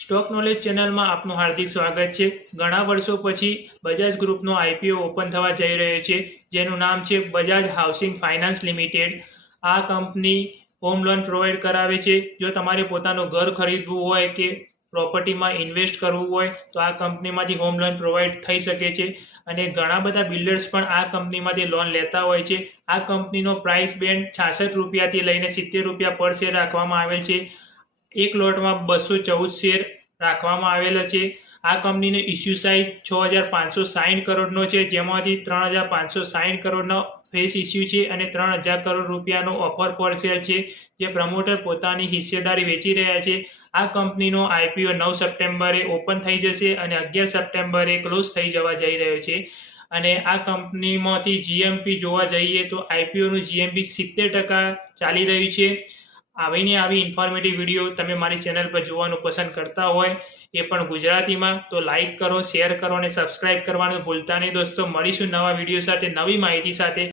Stock knowledge ચેનલમાં આપનું હાર્દિક સ્વાગત છે। ઘણા વર્ષો પછી બજાજ ગ્રુપનો આઈપીઓ ઓપન થવા જઈ રહ્યો છે, જેનું નામ છે બજાજ હાઉસિંગ ફાઇનાન્સ લિમિટેડ। આ કંપની હોમ લોન પ્રોવાઈડ કરાવે છે। જો તમારે પોતાનું ઘર ખરીદવું હોય કે પ્રોપર્ટીમાં ઇન્વેસ્ટ કરવું હોય તો આ કંપનીમાંથી હોમ લોન પ્રોવાઈડ થઈ શકે છે અને ઘણા બધા બિલ્ડર્સ પણ આ કંપનીમાંથી લોન લેતા હોય છે। આ કંપનીનો પ્રાઇસ બેન્ડ 66 રૂપિયાથી લઈને 70 રૂપિયા પર શેર રાખવામાં આવેલ છે। એક લોટમાં 214 શેર રાખવામાં આવેલા છે। આ કંપનીનો ઇસ્યુ સાઇઝ 6560 કરોડનો છે, જેમાંથી 3560 કરોડનો ફેસ ઇસ્યુ છે અને 3000 કરોડ રૂપિયાનો ઓફર પર શેર છે, જે પ્રમોટર પોતાની હિસ્સેદારી વેચી રહ્યા છે। આ કંપનીનો આઈપીઓ 9 સપ્ટેમ્બરે ઓપન થઈ જશે અને 11 સપ્ટેમ્બરે ક્લોઝ થઈ જવા જઈ રહ્યો છે। અને આ કંપનીમાંથી જીએમપી જોવા જઈએ તો આઈપીઓનું જીએમપી 70% ચાલી રહ્યું છે। આવી ઇન્ફોર્મેટિવ વિડીયો તમે મારી ચેનલ પર જોવાનું પસંદ કરતા હોય, એ પણ ગુજરાતીમાં, તો લાઇક કરો, શેર કરો અને સબસ્ક્રાઇબ કરવાનું ભૂલતા નહીં દોસ્તો। મળીશું નવા વિડીયો સાથે, નવી માહિતી સાથે।